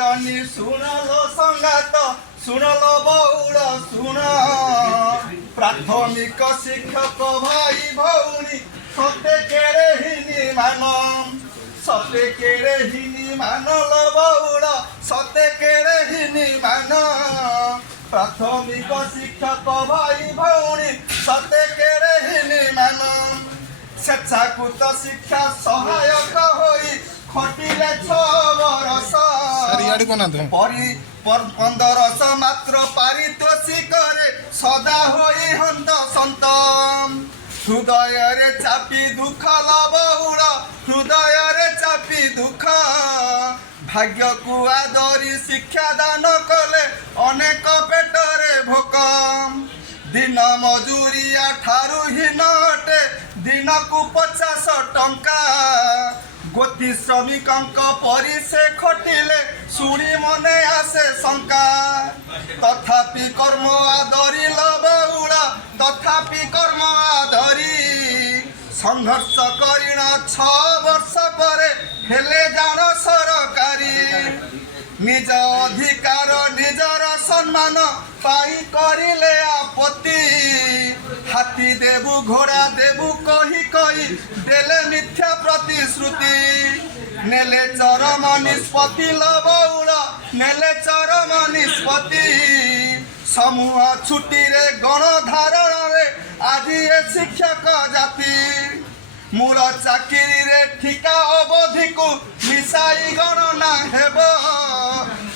खाटनी शुणलो संगात शुणलो बौल शुण प्राथमिक शिक्षक भाई भौणी सते केड़े हिनी मान सते केड़े हिनी मानल बौल सते केड़े हिनी मान प्राथमिक शिक्षक भाई भौणी सते केड़े हिनी मान स्वेच्छाकृत शिक्षा सहायक होई खटिले 6 बरस 1500 मात्र पारितोषिक सदा होई हंत संत हृदय रे चापी दुख लबौल हृदय रे चापी दुख भाग्य को आदरी शिक्षा दान कले अनेक पेटरे भोक दिन मजूरिया ठारू हीन अटे दिन को 50 टंका गोती श्रमिक परी से खटिले शुणी मने आसे शंका तथापि कर्म आदरी लबौल तथापि कर्म आदरी संघर्ष करिण 6 वर्ष पर हेले जान सरकारी निज अधिकार निजर सम्मान पाई करिले आपत्ति हाथी देबु घोड़ा देबु कही कही देले मिथ्या प्रतिश्रुति नेले चरम निष्पत्ति लबौल नेले चरम निष्पत्ति समूह छुट्टी रे गणधारण रे आज ए शिक्षक जाति मूल चाकरी रे ठिका अवधि को मिसाई गणना हेब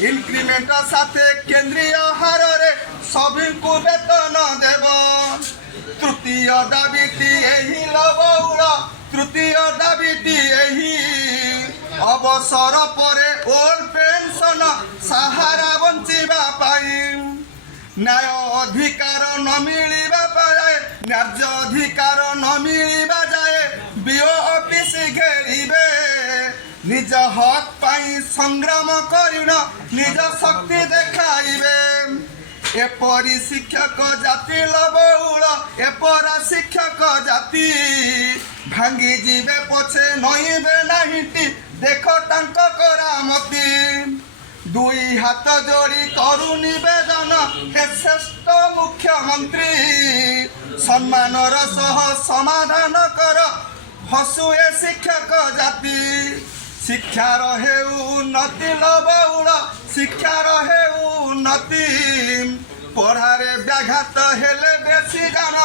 इंक्रीमेंट साथे केंद्रीय हार रे सभी को वेतन देव तृतीय दाबीटी एही लबौल तृतीय दाबीटी एही अवसर परे ओल्ड पेंशन सहारा बंचिबा पाई न्याय अधिकार न मिलिबा पाए न्याय अधिकार न मिलिबा जाए बीओ ऑफिस घेरिबे निज हक पाई संग्राम करिण निज शक्ति देखाइबे एपरी शिक्षक जाति लबौल एपरा शिक्षक जाति भांगी जीवे पछे नईबे नाहिटी देख तांक करामती दुई हाथ जोड़ी करु निवेदन हे श्रेष्ठ मुख्यमंत्री सम्मानर सह समाधान कर हसु ए शिक्षक जाति शिक्षार हे उन्नति लबौल शिक्षार हे उन्नति पढ़ारे व्याघात हेले बेसी जान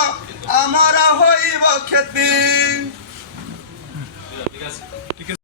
आमरा होइब क्षति।